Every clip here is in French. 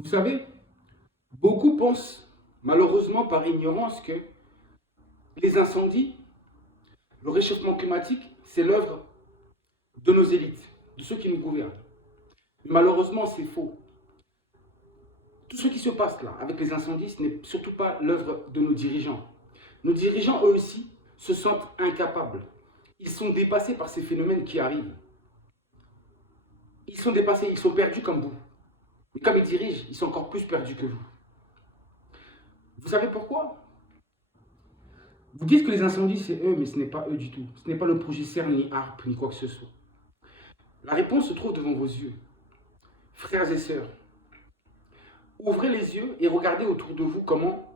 Vous savez, beaucoup pensent, malheureusement par ignorance, que les incendies, le réchauffement climatique, c'est l'œuvre de nos élites, de ceux qui nous gouvernent. Mais malheureusement, c'est faux. Tout ce qui se passe là, avec les incendies, ce n'est surtout pas l'œuvre de nos dirigeants. Nos dirigeants, eux aussi, se sentent incapables. Ils sont dépassés par ces phénomènes qui arrivent. Ils sont dépassés, ils sont perdus comme vous. Mais comme ils dirigent, ils sont encore plus perdus que vous. Vous savez pourquoi? Vous dites que les incendies, c'est eux, mais ce n'est pas eux du tout. Ce n'est pas le projet CERN, ni ARP, ni quoi que ce soit. La réponse se trouve devant vos yeux. Frères et sœurs, ouvrez les yeux et regardez autour de vous comment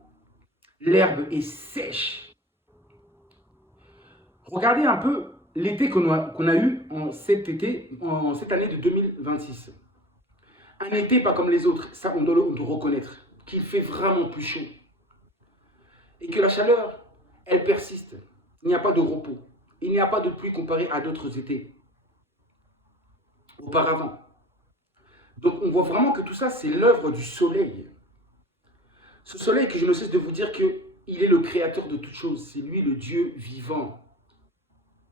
l'herbe est sèche. Regardez un peu l'été qu'on a eu cet été, en cette année de 2026. Un été pas comme les autres, ça on doit le reconnaître, qu'il fait vraiment plus chaud. Et que la chaleur, elle persiste. Il n'y a pas de repos. Il n'y a pas de pluie comparé à d'autres étés auparavant. Donc on voit vraiment que tout ça, c'est l'œuvre du soleil. Ce soleil que je ne cesse de vous dire qu'il est le créateur de toutes choses. C'est lui le Dieu vivant.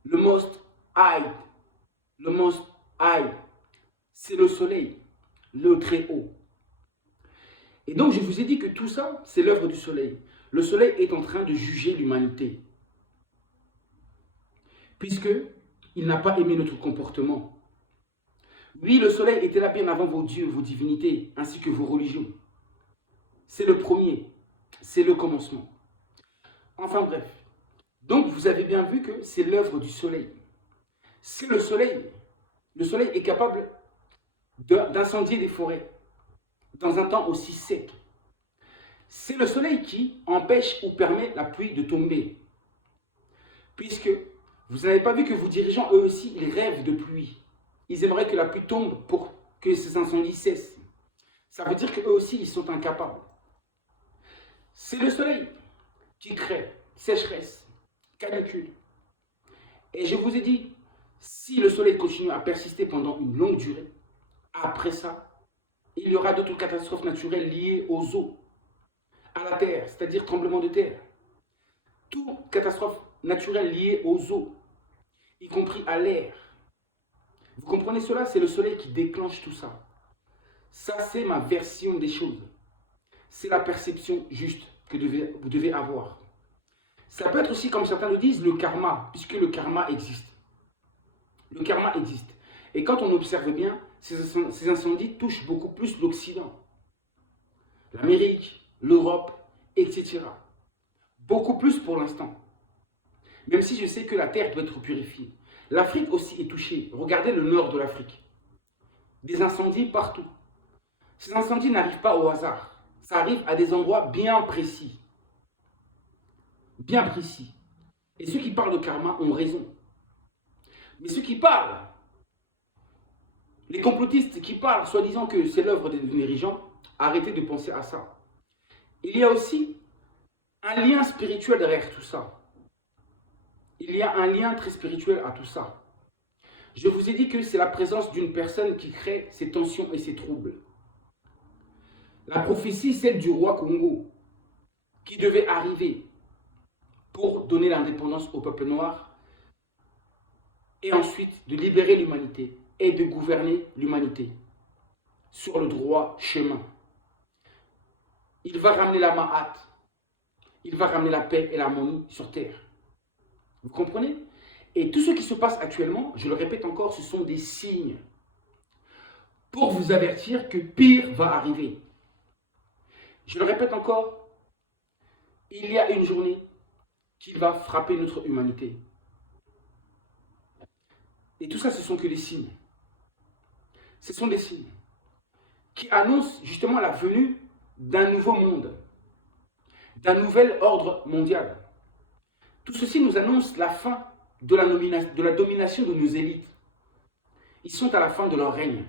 Le Most High. Le Most High. C'est le soleil. Le très haut. Et donc je vous ai dit que tout ça, c'est l'œuvre du soleil. Le soleil est en train de juger l'humanité. Puisqu'il n'a pas aimé notre comportement. Oui, le soleil était là bien avant vos dieux, vos divinités, ainsi que vos religions. C'est le premier, c'est le commencement. Enfin bref, donc vous avez bien vu que c'est l'œuvre du soleil. C'est le soleil est capable d'incendier des forêts dans un temps aussi sec. C'est le soleil qui empêche ou permet la pluie de tomber. Puisque vous n'avez pas vu que vos dirigeants, eux aussi, ils rêvent de pluie. Ils aimeraient que la pluie tombe pour que ces incendies cessent. Ça veut dire qu'eux aussi, ils sont incapables. C'est le soleil qui crée sécheresse, canicule. Et je vous ai dit, si le soleil continue à persister pendant une longue durée, après ça, il y aura d'autres catastrophes naturelles liées aux eaux, à la terre, c'est-à-dire tremblements de terre. Toute catastrophe naturelle liée aux eaux, y compris à l'air. Vous comprenez cela? C'est le soleil qui déclenche tout ça. Ça, c'est ma version des choses. C'est la perception juste que vous devez avoir. Ça peut être aussi, comme certains le disent, le karma, puisque le karma existe. Le karma existe. Et quand on observe bien, ces incendies touchent beaucoup plus l'Occident. L'Amérique, l'Europe, etc. Beaucoup plus pour l'instant. Même si je sais que la terre doit être purifiée. L'Afrique aussi est touchée. Regardez le nord de l'Afrique. Des incendies partout. Ces incendies n'arrivent pas au hasard. Ça arrive à des endroits bien précis. Bien précis. Et ceux qui parlent de karma ont raison. Mais ceux qui parlent, les complotistes qui parlent, soi-disant que c'est l'œuvre des dirigeants, arrêtez de penser à ça. Il y a aussi un lien spirituel derrière tout ça. Il y a un lien très spirituel à tout ça. Je vous ai dit que c'est la présence d'une personne qui crée ces tensions et ces troubles. La prophétie, celle du roi Congo, qui devait arriver pour donner l'indépendance au peuple noir et ensuite de libérer l'humanité et de gouverner l'humanité sur le droit chemin. Il va ramener la Ma'at, il va ramener la paix et l'harmonie sur terre. Vous comprenez? Et tout ce qui se passe actuellement, je le répète encore, ce sont des signes pour vous avertir que pire va arriver. Je le répète encore, il y a une journée qui va frapper notre humanité. Et tout ça, ce sont que des signes. Ce sont des signes qui annoncent justement la venue d'un nouveau monde, d'un nouvel ordre mondial. Tout ceci nous annonce la fin de la domination de nos élites. Ils sont à la fin de leur règne.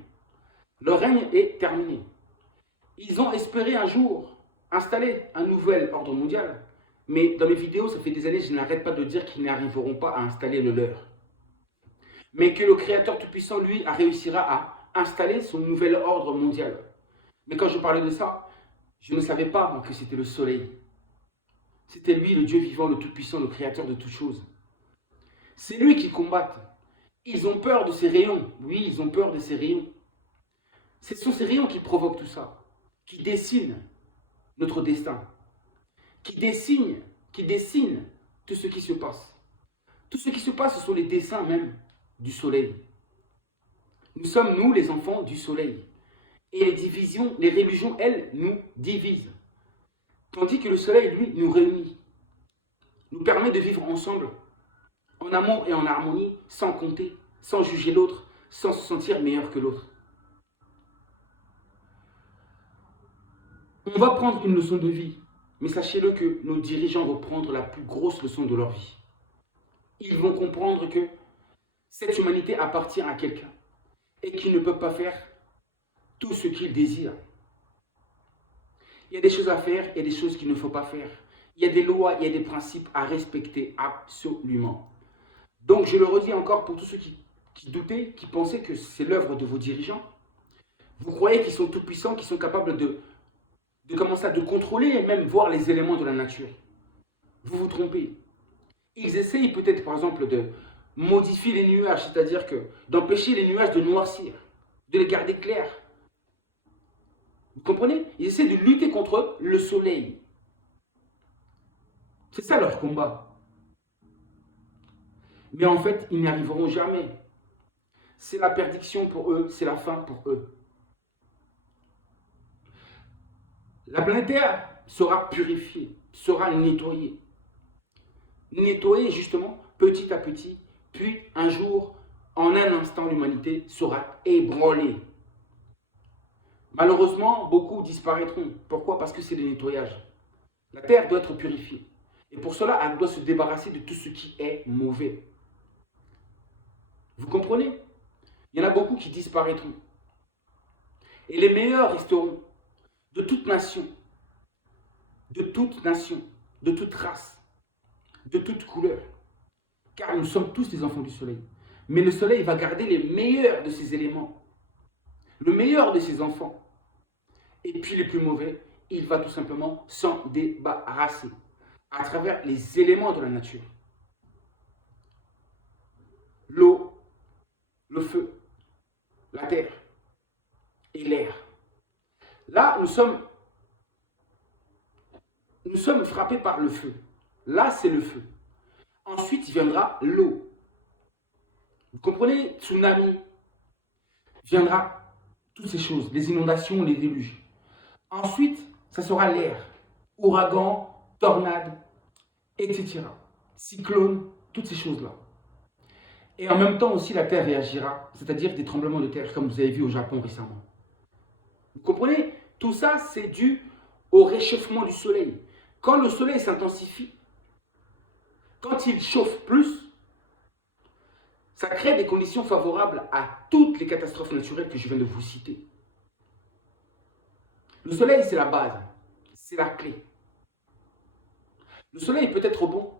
Leur règne est terminé. Ils ont espéré un jour installer un nouvel ordre mondial. Mais dans mes vidéos, ça fait des années, je n'arrête pas de dire qu'ils n'arriveront pas à installer le leur. Mais que le Créateur Tout-Puissant, lui, réussira à installer son nouvel ordre mondial. Mais quand je parlais de ça, je ne savais pas moi, que c'était le soleil. C'était lui, le Dieu vivant, le Tout-Puissant, le Créateur de toutes choses. C'est lui qui combattent. Ils ont peur de ces rayons. Oui, ils ont peur de ces rayons. Ce sont ces rayons qui provoquent tout ça, qui dessinent notre destin, qui dessinent tout ce qui se passe. Tout ce qui se passe, ce sont les dessins même du soleil. Nous sommes, nous, les enfants du soleil. Et les divisions, les religions, elles, nous divisent. Tandis que le soleil, lui, nous réunit. Nous permet de vivre ensemble, en amour et en harmonie, sans compter, sans juger l'autre, sans se sentir meilleur que l'autre. On va prendre une leçon de vie, mais sachez-le que nos dirigeants vont prendre la plus grosse leçon de leur vie. Ils vont comprendre que cette humanité appartient à quelqu'un et qu'ils ne peuvent pas faire tout ce qu'ils désirent. Il y a des choses à faire, il y a des choses qu'il ne faut pas faire. Il y a des lois, il y a des principes à respecter absolument. Donc je le redis encore pour tous ceux qui doutaient, qui pensaient que c'est l'œuvre de vos dirigeants. Vous croyez qu'ils sont tout-puissants, qu'ils sont capables de commencer à contrôler et même voir les éléments de la nature. Vous vous trompez. Ils essayent peut-être par exemple de modifier les nuages, c'est-à-dire que d'empêcher les nuages de noircir, de les garder clairs. Vous comprenez? Ils essaient de lutter contre le soleil. C'est ça leur combat. Mais en fait, ils n'y arriveront jamais. C'est la perdition pour eux, c'est la fin pour eux. La planète Terre sera purifiée, sera nettoyée. Nettoyée justement petit à petit, puis un jour, en un instant, l'humanité sera ébranlée. Malheureusement, beaucoup disparaîtront. Pourquoi? Parce que c'est le nettoyage. La Terre doit être purifiée. Et pour cela, elle doit se débarrasser de tout ce qui est mauvais. Vous comprenez? Il y en a beaucoup qui disparaîtront. Et les meilleurs resteront. De toute nation, de toute race, de toute couleur. Car nous sommes tous des enfants du soleil. Mais le soleil va garder les meilleurs de ses éléments, le meilleur de ses enfants. Et puis les plus mauvais, il va tout simplement s'en débarrasser à travers les éléments de la nature. L'eau, le feu, la terre et l'air. Là, nous sommes frappés par le feu. Là, c'est le feu. Ensuite viendra l'eau. Vous comprenez? Tsunami. Viendra toutes ces choses, les inondations, les déluges. Ensuite, ça sera l'air. Ouragan, tornade, etc. Cyclone, toutes ces choses-là. Et en même temps aussi, la terre réagira, c'est-à-dire des tremblements de terre, comme vous avez vu au Japon récemment. Vous comprenez? Tout ça, c'est dû au réchauffement du soleil. Quand le soleil s'intensifie, quand il chauffe plus, ça crée des conditions favorables à toutes les catastrophes naturelles que je viens de vous citer. Le soleil, c'est la base, c'est la clé. Le soleil peut être bon,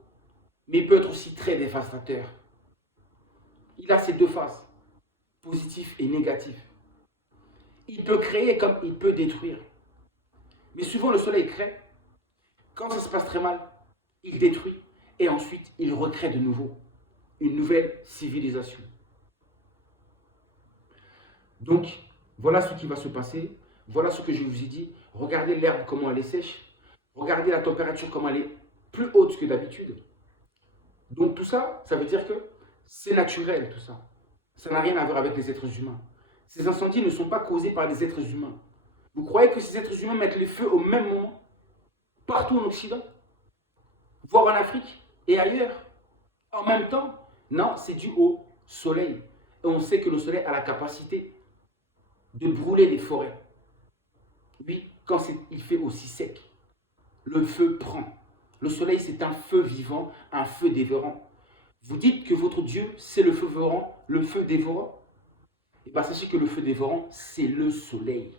mais il peut être aussi très dévastateur. Il a ces deux faces, positif et négatif. Il peut créer comme il peut détruire. Mais souvent, le soleil crée. Quand ça se passe très mal, il détruit. Et ensuite, il recrée de nouveau une nouvelle civilisation. Donc, voilà ce qui va se passer. Voilà ce que je vous ai dit. Regardez l'herbe, comment elle est sèche. Regardez la température, comment elle est plus haute que d'habitude. Donc tout ça, ça veut dire que c'est naturel, tout ça. Ça n'a rien à voir avec les êtres humains. Ces incendies ne sont pas causés par les êtres humains. Vous croyez que ces êtres humains mettent les feux au même moment, partout en Occident, voire en Afrique et ailleurs, en même temps? Non, c'est dû au soleil. Et on sait que le soleil a la capacité de brûler les forêts. Oui, quand il fait aussi sec, le feu prend. Le soleil, c'est un feu vivant, un feu dévorant. Vous dites que votre Dieu, c'est le feu dévorant. Et bien, sachez que le feu dévorant, c'est le soleil.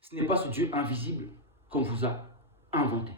Ce n'est pas ce Dieu invisible qu'on vous a inventé.